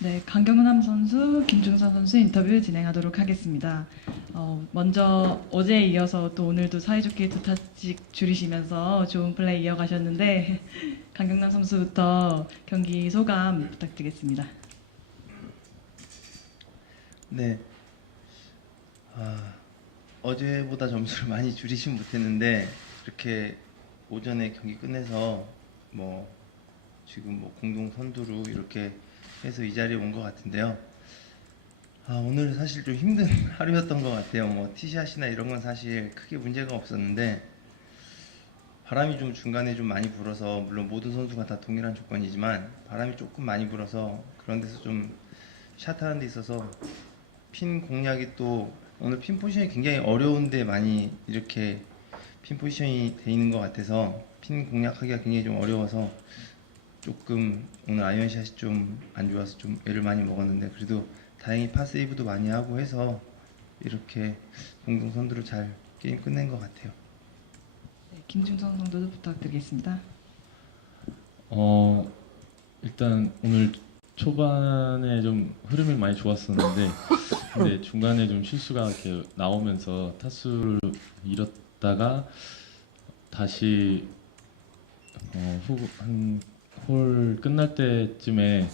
네, 강경남 선수, 김중선 선수 인터뷰 진행하도록 하겠습니다. 먼저 어제에 이어서 또 오늘도 사이좋게 두 타씩 줄이시면서 좋은 플레이 이어가셨는데 강경남 선수부터 경기 소감 부탁드리겠습니다. 네, 아, 어제보다 점수를 많이 줄이진 못했는데 이렇게 오전에 경기 끝내서 뭐 지금 뭐 공동 선두로 이렇게 해서 이 자리에 온 것 같은데요. 오늘 사실 좀 힘든 하루였던 것 같아요. 뭐 티샷이나 이런 건 사실 크게 문제가 없었는데 바람이 좀 중간에 좀 많이 불어서, 물론 모든 선수가 다 동일한 조건이지만 바람이 조금 많이 불어서 그런 데서 좀 샷하는 데 있어서 핀 공략이, 또 오늘 핀 포지션이 굉장히 어려운데 많이 이렇게 핀 포지션이 돼 있는 것 같아서 핀 공략하기가 굉장히 좀 어려워서 조금 오늘 아이언샷이 좀 안 좋아서 좀 애를 많이 먹었는데, 그래도 다행히 파세이브도 많이 하고 해서 이렇게 공동 선두로 잘 게임 끝낸 것 같아요. 네, 김중선 선수도 부탁드리겠습니다. 어, 일단 오늘 초반에 좀 흐름이 많이 좋았었는데, 근데 중간에 좀 실수가 이렇게 나오면서 타수를 잃었다가 다시 한 홀 끝날 때쯤에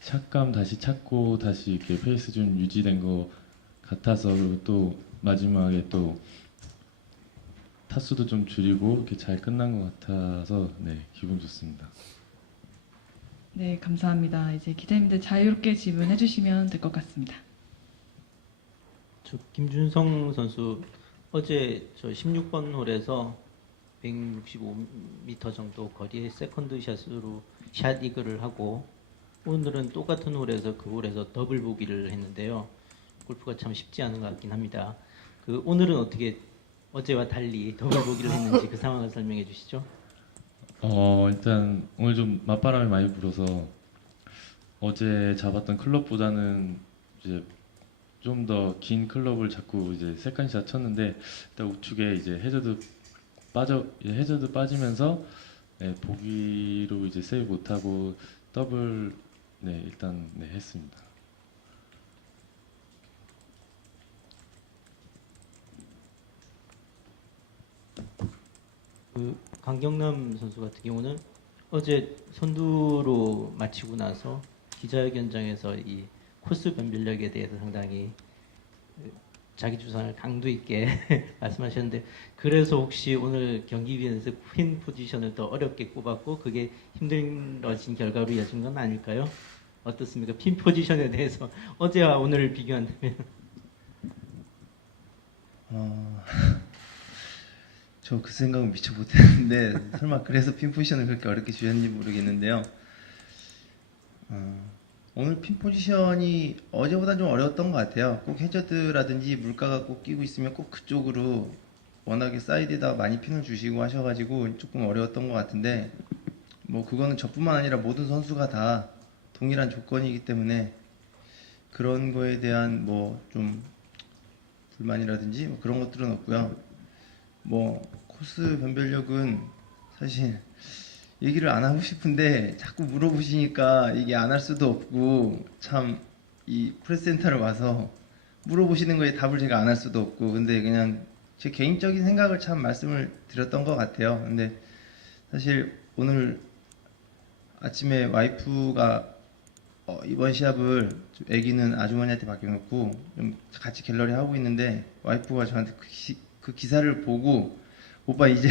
샷감 다시 찾고 다시 이렇게 페이스 좀 유지된 것 같아서, 그리고 또 마지막에 또 타수도 좀 줄이고 이렇게 잘 끝난 것 같아서 네, 기분 좋습니다. 네, 감사합니다. 이제 기자님들 자유롭게 질문해 주시면 될 것 같습니다. 김준성 선수 어제 저 16번 홀에서 165m 정도 거리의 세컨드 샷으로 샷 이글을 하고, 오늘은 똑같은 홀에서 그 홀에서 더블 보기를 했는데요. 골프가 참 쉽지 않은 것 같긴 합니다. 오늘은 어떻게 어제와 달리 더블 보기를 했는지 그 상황을 설명해 주시죠. 일단 오늘 좀 맞바람이 많이 불어서 어제 잡았던 클럽보다는 이제 좀 더 긴 클럽을 잡고 이제 세컨샷 쳤는데, 일단 우측에 이제 해저드 빠지면서 네, 보기로 이제 세이브 못하고 더블 네, 일단 네, 했습니다. 강경남 선수 같은 경우는 어제 선두로 마치고 나서 기자회견장에서 이 코스 변별력에 대해서 상당히 자기 주장을 강도 있게 말씀하셨는데, 그래서 혹시 오늘 경기비에서 퀸 포지션을 더 어렵게 꼽았고 그게 힘들어진 결과로 이어진 건 아닐까요? 어떻습니까? 핀 포지션에 대해서 어제와 오늘을 비교한다면. 저 그 생각은 미처 못했는데 설마 그래서 핀 포지션을 그렇게 어렵게 주셨는지 모르겠는데요. 오늘 핀 포지션이 어제보다 좀 어려웠던 것 같아요. 꼭 해저드라든지 물가가 꼭 끼고 있으면 꼭 그쪽으로, 워낙에 사이드에다 많이 핀을 주시고 하셔가지고 조금 어려웠던 것 같은데, 뭐 그거는 저뿐만 아니라 모든 선수가 다 동일한 조건이기 때문에 그런 거에 대한 뭐 좀 불만이라든지 뭐 그런 것들은 없고요. 뭐 코스 변별력은 사실 얘기를 안 하고 싶은데 자꾸 물어보시니까 이게 안 할 수도 없고, 참 이 프레스센터를 와서 물어보시는 거에 답을 제가 안 할 수도 없고, 근데 그냥 제 개인적인 생각을 참 말씀을 드렸던 것 같아요. 근데 사실 오늘 아침에 와이프가 이번 시합을 좀 애기는 아주머니한테 맡겨놓고 좀 같이 갤러리 하고 있는데, 와이프가 저한테 그 기사를 보고 오빠 이제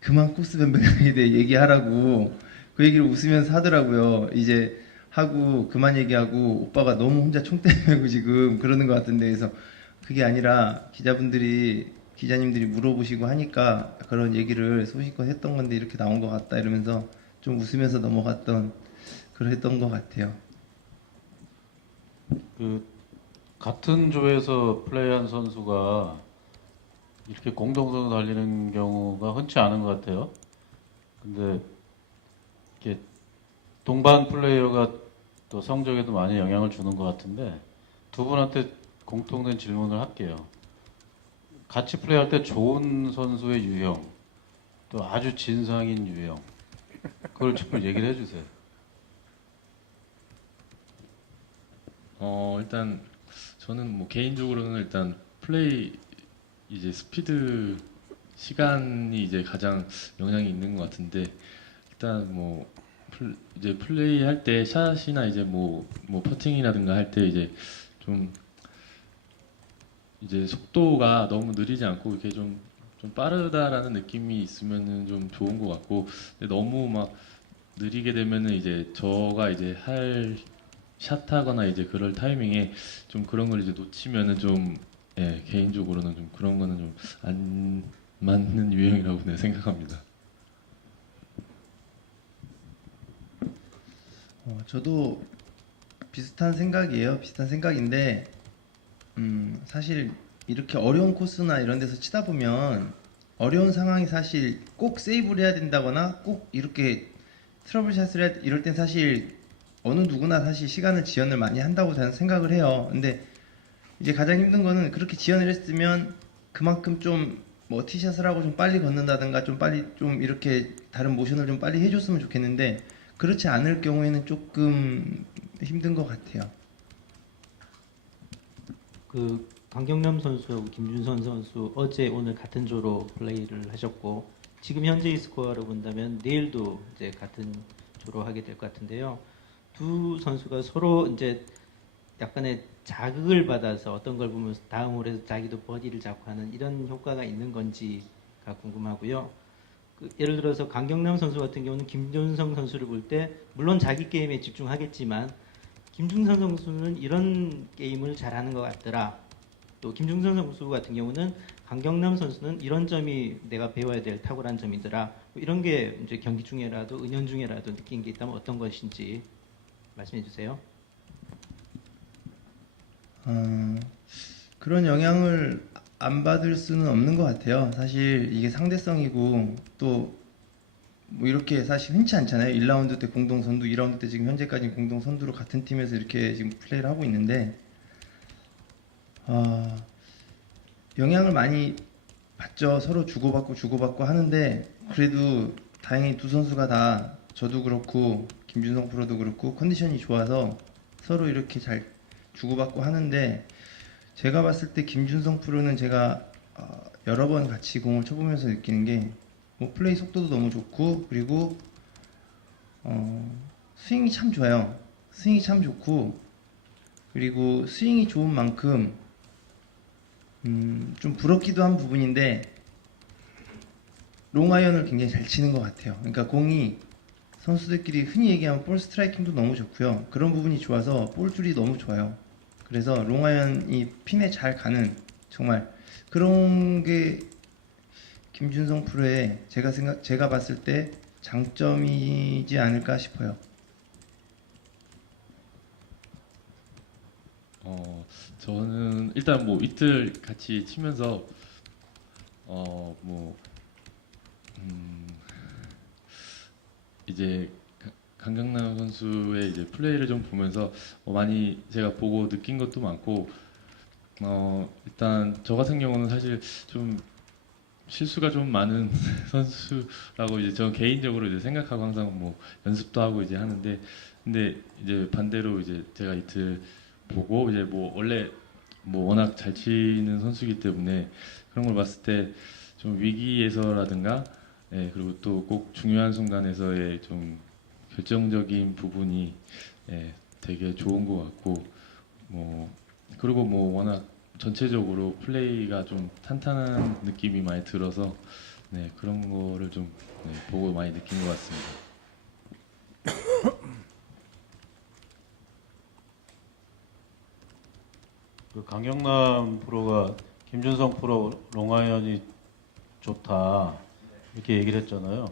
그만 코스 변경에 대해 얘기하라고 그 얘기를 웃으면서 하더라고요. 이제 하고 그만 얘기하고, 오빠가 너무 혼자 총대 메고 지금 그러는 것 같은데, 그래서 그게 아니라 기자님들이 물어보시고 하니까 그런 얘기를 소신껏 했던 건데 이렇게 나온 것 같다 이러면서 좀 웃으면서 넘어갔던, 그랬던 것 같아요. 같은 조에서 플레이한 선수가 이렇게 공동선수 달리는 경우가 흔치 않은 것 같아요. 근데 이렇게 동반 플레이어가 또 성적에도 많이 영향을 주는 것 같은데, 두 분한테 공통된 질문을 할게요. 같이 플레이할 때 좋은 선수의 유형, 또 아주 진상인 유형, 그걸 좀 얘기를 해주세요. 일단 저는 뭐 개인적으로는 일단 플레이 이제 스피드 시간이 이제 가장 영향이 있는 것 같은데 일단 뭐 이제 플레이 할 때 샷이나 이제 뭐 퍼팅이라든가 할 때 이제 좀 이제 속도가 너무 느리지 않고 이렇게 좀 빠르다라는 느낌이 있으면은 좀 좋은 것 같고 근데 너무 막 느리게 되면은 이제 저가 이제 할 샷하거나 이제 그럴 타이밍에 좀 그런 걸 이제 놓치면은 좀 예, 개인적으로는 좀 그런 거는 좀 안 맞는 유형이라고 네, 생각합니다. 저도 비슷한 생각이에요. 비슷한 생각인데 사실 이렇게 어려운 코스나 이런 데서 치다 보면 어려운 상황이 사실 꼭 세이브를 해야 된다거나 꼭 이렇게 트러블샷을 해야 이럴 땐 사실 어느 누구나 사실 시간을 지연을 많이 한다고 저는 생각을 해요. 근데 이제 가장 힘든 거는 그렇게 지연을 했으면 그만큼 좀 뭐 티샷을 하고 좀 빨리 걷는다든가 좀 빨리 좀 이렇게 다른 모션을 좀 빨리 해줬으면 좋겠는데 그렇지 않을 경우에는 조금 힘든 것 같아요. 그 강경남 선수하고 김준선 선수 어제 오늘 같은 조로 플레이를 하셨고 지금 현재의 스코어로 본다면 내일도 이제 같은 조로 하게 될 것 같은데요. 두 선수가 서로 이제 약간의 자극을 받아서 어떤 걸 보면서 다음 홀에서 자기도 버디를 잡고 하는 이런 효과가 있는 건지가 궁금하고요. 예를 들어서 강경남 선수 같은 경우는 김준성 선수를 볼 때 물론 자기 게임에 집중하겠지만 김준선 선수는 이런 게임을 잘하는 것 같더라. 또 김준선 선수 같은 경우는 강경남 선수는 이런 점이 내가 배워야 될 탁월한 점이더라. 뭐 이런 게 이제 경기 중에라도 은연 중에라도 느낀 게 있다면 어떤 것인지 말씀해 주세요. 그런 영향을 안 받을 수는 없는 것 같아요. 사실 이게 상대성이고 또 뭐 이렇게 사실 흔치 않잖아요. 1라운드 때 공동 선두, 2라운드 때 지금 현재까지 공동 선두로 같은 팀에서 이렇게 지금 플레이를 하고 있는데 영향을 많이 받죠. 서로 주고받고 하는데 그래도 다행히 두 선수가 다 저도 그렇고 김준성 프로도 그렇고 컨디션이 좋아서 서로 이렇게 잘 주고받고 하는데 제가 봤을 때 김준성 프로는 제가 여러 번 같이 공을 쳐보면서 느끼는 게 뭐 플레이 속도도 너무 좋고 그리고 스윙이 참 좋아요. 스윙이 참 좋고 그리고 스윙이 좋은 만큼 좀 부럽기도 한 부분인데 롱아이언을 굉장히 잘 치는 것 같아요. 그러니까 공이 선수들끼리 흔히 얘기하면 볼 스트라이킹도 너무 좋고요. 그런 부분이 좋아서 볼줄이 너무 좋아요. 그래서 롱아이언이 핀에 잘 가는 정말 그런 게 김준성 프로의 제가 봤을 때 장점이지 않을까 싶어요. 저는 일단 뭐 이틀 같이 치면서 뭐 이제 강경남 선수의 이제 플레이를 좀 보면서 많이 제가 보고 느낀 것도 많고 일단 저 같은 경우는 사실 좀 실수가 좀 많은 선수라고 이제 저 개인적으로 이제 생각하고 항상 뭐 연습도 하고 이제 하는데 근데 이제 반대로 이제 제가 이틀 보고 이제 뭐 원래 뭐 워낙 잘 치는 선수이기 때문에 그런 걸 봤을 때 좀 위기에서라든가 예, 그리고 또 꼭 중요한 순간에서의 좀 결정적인 부분이 예, 되게 좋은 것 같고 뭐 그리고 뭐 워낙 전체적으로 플레이가 좀 탄탄한 느낌이 많이 들어서 네, 그런 거를 좀 네, 보고 많이 느낀 것 같습니다. 그 강경남 프로가 김준성 프로 롱아이언이 좋다 이렇게 얘기를 했잖아요.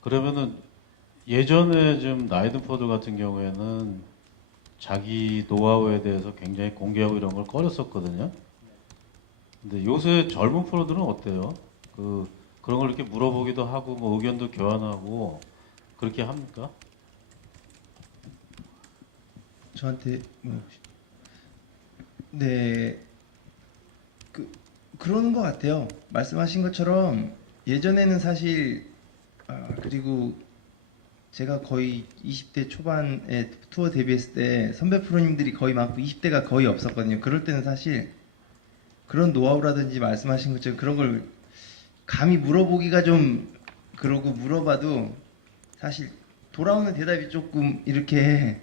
그러면은 예전에 좀 나이든 포드 같은 경우에는 자기 노하우에 대해서 굉장히 공개하고 이런 걸 꺼렸었거든요. 근데 요새 젊은 프로들은 어때요? 그런 걸 이렇게 물어보기도 하고 뭐 의견도 교환하고 그렇게 합니까? 저한테 뭐 네, 그러는 것 같아요. 말씀하신 것처럼 예전에는 사실 그리고 제가 거의 20대 초반에 투어 데뷔했을 때 선배 프로님들이 거의 많고 20대가 거의 없었거든요. 그럴 때는 사실 그런 노하우라든지 말씀하신 것처럼 그런 걸 감히 물어보기가 좀 그러고 물어봐도 사실 돌아오는 대답이 조금 이렇게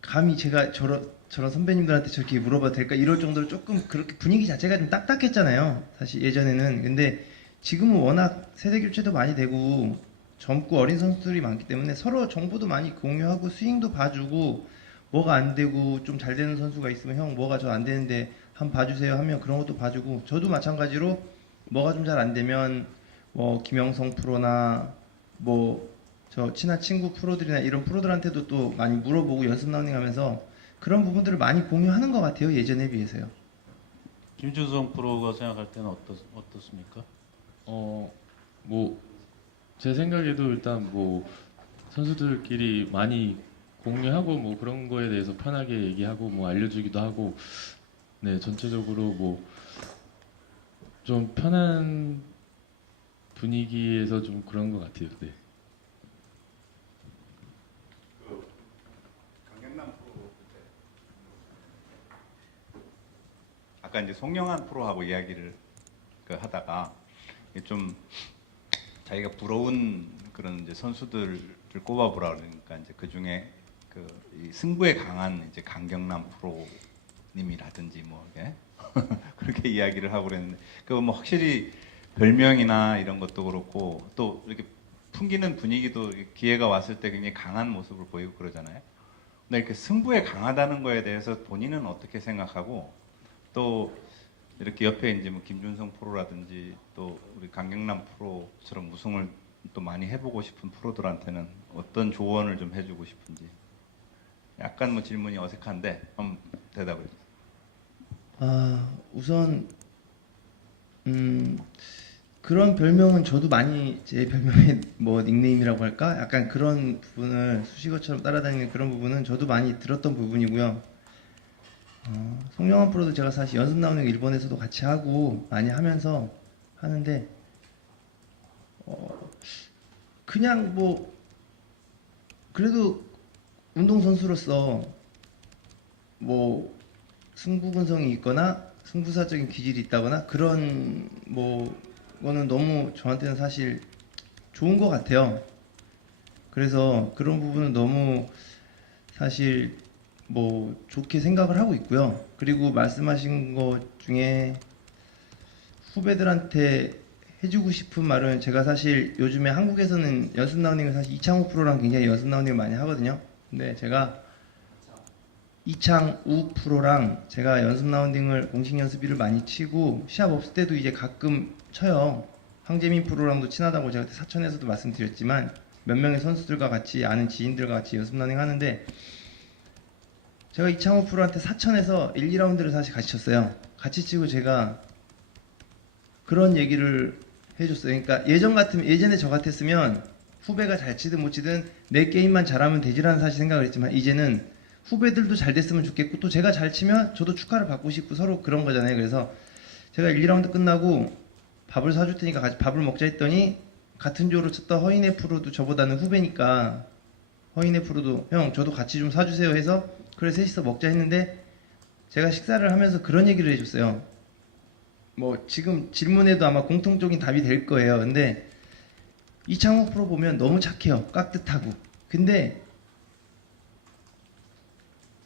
감히 제가 저런 선배님들한테 저렇게 물어봐도 될까 이럴 정도로 조금 그렇게 분위기 자체가 좀 딱딱했잖아요. 사실 예전에는. 근데 지금은 워낙 세대 교체도 많이 되고 젊고 어린 선수들이 많기 때문에 서로 정보도 많이 공유하고 스윙도 봐주고 뭐가 안 되고 좀 잘 되는 선수가 있으면 형 뭐가 저 안 되는데 한번 봐주세요 하면 그런 것도 봐주고 저도 마찬가지로 뭐가 좀 잘 안 되면 뭐 김영성 프로나 뭐 저 친한 친구 프로들이나 이런 프로들한테도 또 많이 물어보고 연습 라운딩 하면서 그런 부분들을 많이 공유하는 것 같아요. 예전에 비해서요. 김준성 프로가 생각할 때는 어떻습니까? 뭐 제 생각에도 일단 뭐 선수들끼리 많이 공유하고 뭐 그런 거에 대해서 편하게 얘기하고 뭐 알려주기도 하고 네 전체적으로 뭐 좀 편한 분위기에서 좀 그런 것 같아요. 네. 강경남 프로 아까 이제 송영환 프로하고 이야기를 하다가 이게 좀 자기가 부러운 그런 이제 선수들을 꼽아보라 그러니까 이제 그 중에 이 승부에 강한 이제 강경남 프로님이라든지 뭐 이게 그렇게 이야기를 하고 그랬는데 뭐 확실히 별명이나 이런 것도 그렇고 또 이렇게 풍기는 분위기도 기회가 왔을 때 굉장히 강한 모습을 보이고 그러잖아요. 근데 이렇게 승부에 강하다는 거에 대해서 본인은 어떻게 생각하고 또 이렇게 옆에 이제 뭐 김준성 프로라든지 또 우리 강경남 프로처럼 우승을 또 많이 해보고 싶은 프로들한테는 어떤 조언을 좀 해주고 싶은지 약간 뭐 질문이 어색한데 한번 대답을 해주세요. 우선 그런 별명은 저도 많이 제 별명의 뭐 닉네임이라고 할까? 약간 그런 부분을 수식어처럼 따라다니는 그런 부분은 저도 많이 들었던 부분이고요. 송영환 프로도 제가 사실 연습 나오는 거 일본에서도 같이 하고 많이 하면서 하는데 그냥 뭐 그래도 운동선수로서 뭐 승부근성이 있거나 승부사적인 기질이 있다거나 그런 뭐 거는 너무 저한테는 사실 좋은 것 같아요. 그래서 그런 부분은 너무 사실 뭐 좋게 생각을 하고 있고요. 그리고 말씀하신 것 중에 후배들한테 해주고 싶은 말은 제가 사실 요즘에 한국에서는 연습 라운딩을 사실 이창호 프로랑 굉장히 연습 라운딩을 많이 하거든요. 근데 제가 이창우 프로랑 제가 연습 라운딩을 공식 연습일을 많이 치고 시합 없을 때도 이제 가끔 쳐요. 황재민 프로랑도 친하다고 제가 그때 사천에서도 말씀드렸지만 몇 명의 선수들과 같이 아는 지인들과 같이 연습 라운딩 하는데 제가 이창호 프로한테 사천에서 1, 2라운드를 사실 같이 쳤어요. 같이 치고 제가 그런 얘기를 해줬어요. 그러니까 예전에 저 같았으면 후배가 잘 치든 못 치든 내 게임만 잘하면 되지라는 사실 생각을 했지만 이제는 후배들도 잘 됐으면 좋겠고 또 제가 잘 치면 저도 축하를 받고 싶고 서로 그런 거잖아요. 그래서 제가 1, 2라운드 끝나고 밥을 사줄 테니까 같이 밥을 먹자 했더니 같은 조로 쳤던 허인혜 프로도 저보다는 후배니까 허인혜 프로도 형 저도 같이 좀 사주세요 해서 그래 셋이서 먹자 했는데 제가 식사를 하면서 그런 얘기를 해줬어요. 뭐 지금 질문에도 아마 공통적인 답이 될 거예요. 근데 이창호 프로 보면 너무 착해요. 깍듯하고. 근데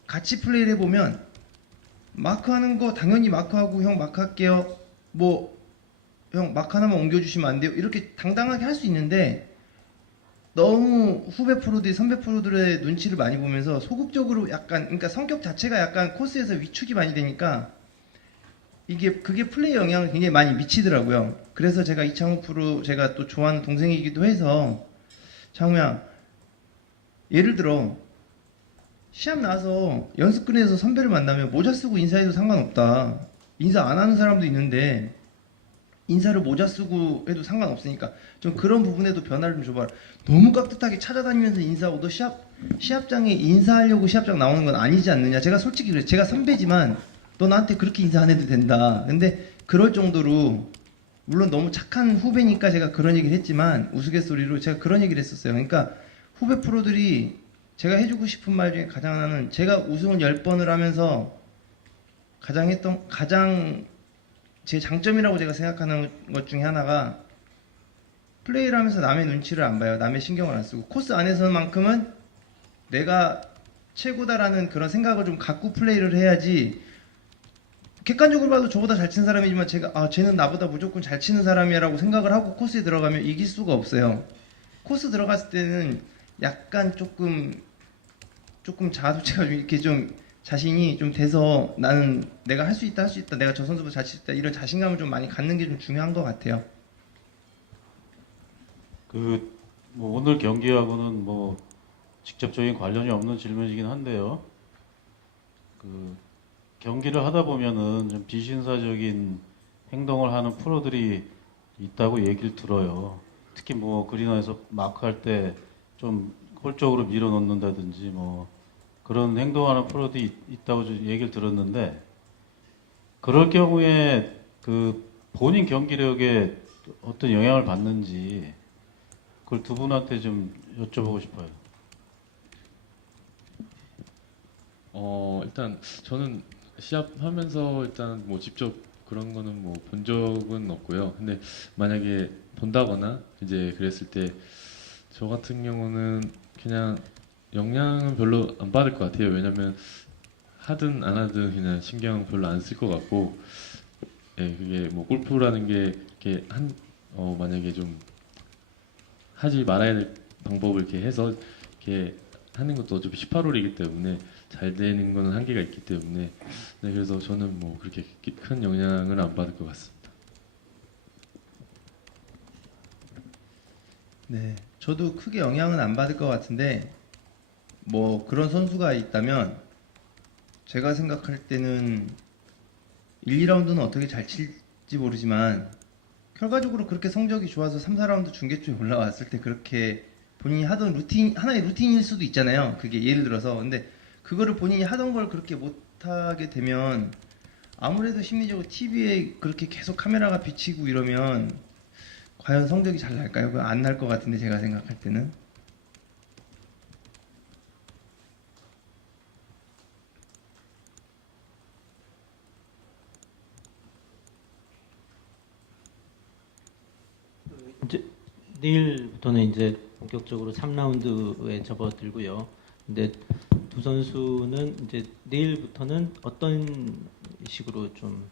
같이 플레이를 해보면 마크하는 거 당연히 마크하고 형 마크할게요. 뭐 형 마크 하나만 옮겨주시면 안 돼요. 이렇게 당당하게 할 수 있는데 너무 후배 프로들이 선배 프로들의 눈치를 많이 보면서 소극적으로 약간 그러니까 성격 자체가 약간 코스에서 위축이 많이 되니까 그게 플레이 영향을 굉장히 많이 미치더라고요. 그래서 제가 이창호 프로 제가 또 좋아하는 동생이기도 해서 창우야 예를 들어 시합 나와서 연습근에서 선배를 만나면 모자 쓰고 인사해도 상관없다. 인사 안 하는 사람도 있는데 인사를 모자 쓰고 해도 상관없으니까 좀 그런 부분에도 변화를 좀 줘봐라. 너무 깍듯하게 찾아다니면서 인사하고 너 시합장에 인사하려고 시합장 나오는 건 아니지 않느냐. 제가 솔직히 그래. 제가 선배지만 너 나한테 그렇게 인사 안 해도 된다. 근데 그럴 정도로 물론 너무 착한 후배니까 제가 그런 얘기를 했지만 우스갯소리로 제가 그런 얘기를 했었어요. 그러니까 후배 프로들이 제가 해주고 싶은 말 중에 가장 하나는 제가 우승을 10번을 하면서 가장 제 장점이라고 제가 생각하는 것 중에 하나가 플레이를 하면서 남의 눈치를 안 봐요. 남의 신경을 안 쓰고 코스 안에서만큼은 내가 최고다라는 그런 생각을 좀 갖고 플레이를 해야지. 객관적으로 봐도 저보다 잘 치는 사람이지만 제가 쟤는 나보다 무조건 잘 치는 사람이라고 생각을 하고 코스에 들어가면 이길 수가 없어요. 코스 들어갔을 때는 약간 조금 자아도취가 이렇게 좀 자신이 좀 돼서 나는 내가 할 수 있다, 내가 저 선수보다 잘 칠 수 있다 이런 자신감을 좀 많이 갖는 게 좀 중요한 것 같아요. 뭐 오늘 경기하고는 뭐 직접적인 관련이 없는 질문이긴 한데요. 경기를 하다 보면은 좀 비신사적인 행동을 하는 프로들이 있다고 얘기를 들어요. 특히 뭐 그린에서 마크할 때 좀 홀 쪽으로 밀어 넣는다든지 뭐 그런 행동하는 프로들이 있다고 좀 얘기를 들었는데, 그럴 경우에 본인 경기력에 어떤 영향을 받는지 그걸 두 분한테 좀 여쭤보고 싶어요. 일단 저는 시합하면서 일단 뭐 직접 그런 거는 뭐 본 적은 없고요. 근데 만약에 본다거나 이제 그랬을 때 저 같은 경우는 그냥 영향은 별로 안 받을 것 같아요. 왜냐면 하든 안 하든 그냥 신경 별로 안 쓸 것 같고, 예, 그게 뭐 골프라는 게 이렇게 만약에 좀 하지 말아야 될 방법을 이렇게 해서 이렇게 하는 것도 어차피 18홀이기 때문에 잘 되는 거는 한계가 있기 때문에, 네, 그래서 저는 뭐 그렇게 큰 영향을 안 받을 것 같습니다. 네, 저도 크게 영향은 안 받을 것 같은데 뭐 그런 선수가 있다면 제가 생각할 때는 1, 2라운드는 어떻게 잘 칠지 모르지만 결과적으로 그렇게 성적이 좋아서 3, 4라운드 중계쪽에 올라왔을 때 그렇게 본인이 하던 하나의 루틴일 수도 있잖아요. 그게 예를 들어서. 근데 그거를 본인이 하던 걸 그렇게 못하게 되면 아무래도 심리적으로 TV에 그렇게 계속 카메라가 비치고 이러면 과연 성적이 잘 날까요? 안 날 것 같은데 제가 생각할 때는. 이제 내일부터는 이제 본격적으로 3라운드에 접어들고요. 근데 두 선수는 이제 내일부터는 어떤 식으로 좀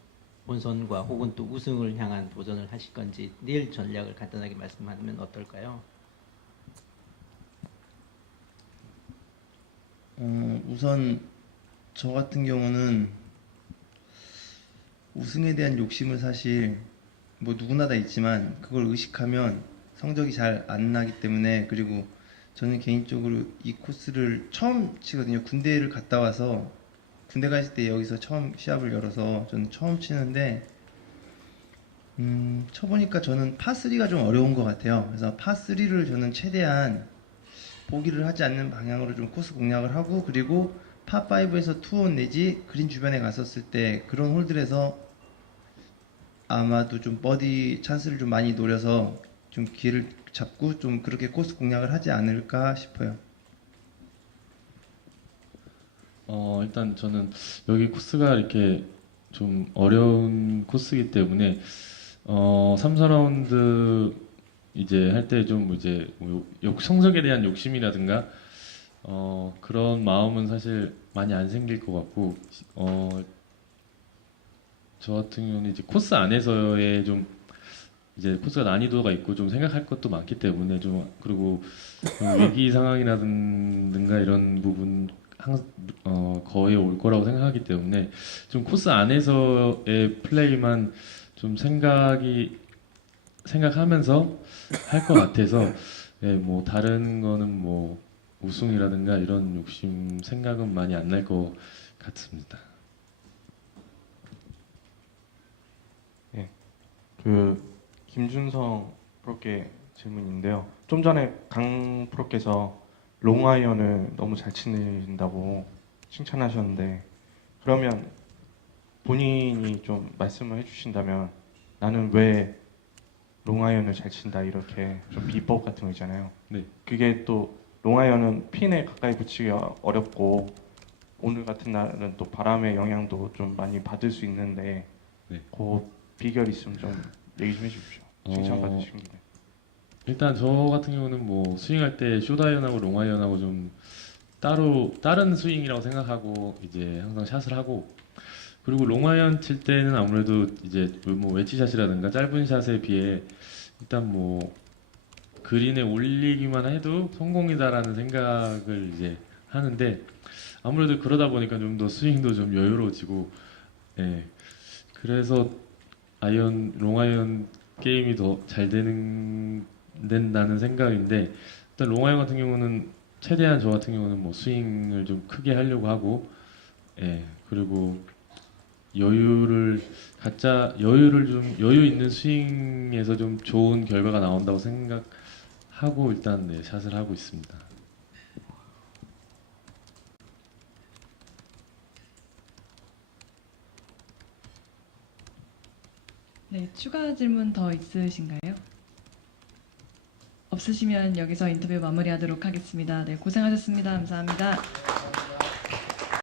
본선과 혹은 또 우승을 향한 도전을 하실 건지 내일 전략을 간단하게 말씀하면 어떨까요? 우선 저 같은 경우는 우승에 대한 욕심을 사실 뭐 누구나 다 있지만 그걸 의식하면 성적이 잘 안 나기 때문에, 그리고 저는 개인적으로 이 코스를 처음 치거든요. 군대를 갔다 와서 군대 갔을 때 여기서 처음 시합을 열어서 저는 처음 치는데 쳐보니까 저는 파3가 좀 어려운 것 같아요. 그래서 파3를 저는 최대한 보기를 하지 않는 방향으로 좀 코스 공략을 하고, 그리고 파5에서 투온 내지 그린 주변에 갔었을 때 그런 홀들에서 아마도 좀 버디 찬스를 좀 많이 노려서 좀 기회를 잡고 좀 그렇게 코스 공략을 하지 않을까 싶어요. 일단 저는 여기 코스가 이렇게 좀 어려운 코스이기 때문에 3, 4라운드 이제 할 때 좀 이제 성적에 대한 욕심이라든가 그런 마음은 사실 많이 안 생길 것 같고, 저 같은 경우는 이제 코스 안에서의 좀 이제 코스가 난이도가 있고 좀 생각할 것도 많기 때문에 좀, 그리고 위기 상황이라든가 이런 부분 거의 올 거라고 생각하기 때문에 좀 코스 안에서의 플레이만 좀 생각하면서 할 것 같아서, 예, 뭐 다른 거는 뭐 우승이라든가 이런 욕심 생각은 많이 안 날 것 같습니다. 김준성 프로께 질문인데요. 좀 전에 강 프로께서 롱아이언을 너무 잘 치는다고 칭찬하셨는데, 그러면 본인이 좀 말씀을 해주신다면 나는 왜 롱아이언을 잘 친다 이렇게 좀 비법 같은 거 있잖아요. 네. 그게 또 롱아이언은 핀에 가까이 붙이기가 어렵고 오늘 같은 날은 또 바람의 영향도 좀 많이 받을 수 있는데 네. 그 비결 있으면 좀 얘기 좀 해주십시오. 칭찬 어, 받으신 김에. 일단 저 같은 경우는 뭐 스윙할 때 숏아이언하고 롱아이언하고 좀 따로 다른 스윙이라고 생각하고 이제 항상 샷을 하고, 그리고 롱아이언 칠 때는 아무래도 이제 뭐 웨지샷이라든가 짧은 샷에 비해 일단 뭐 그린에 올리기만 해도 성공이다라는 생각을 이제 하는데, 아무래도 그러다 보니까 좀 더 스윙도 좀 여유로워지고, 예. 그래서 롱아이언 게임이 더 잘 된다는 생각인데, 일단 롱아이언 같은 경우는 최대한 저 같은 경우는 뭐 스윙을 좀 크게 하려고 하고, 예. 그리고 여유 있는 스윙에서 좀 좋은 결과가 나온다고 생각하고 일단 네, 샷을 하고 있습니다. 네, 추가 질문 더 있으신가요? 없으시면 여기서 인터뷰 마무리하도록 하겠습니다. 네, 고생하셨습니다. 감사합니다.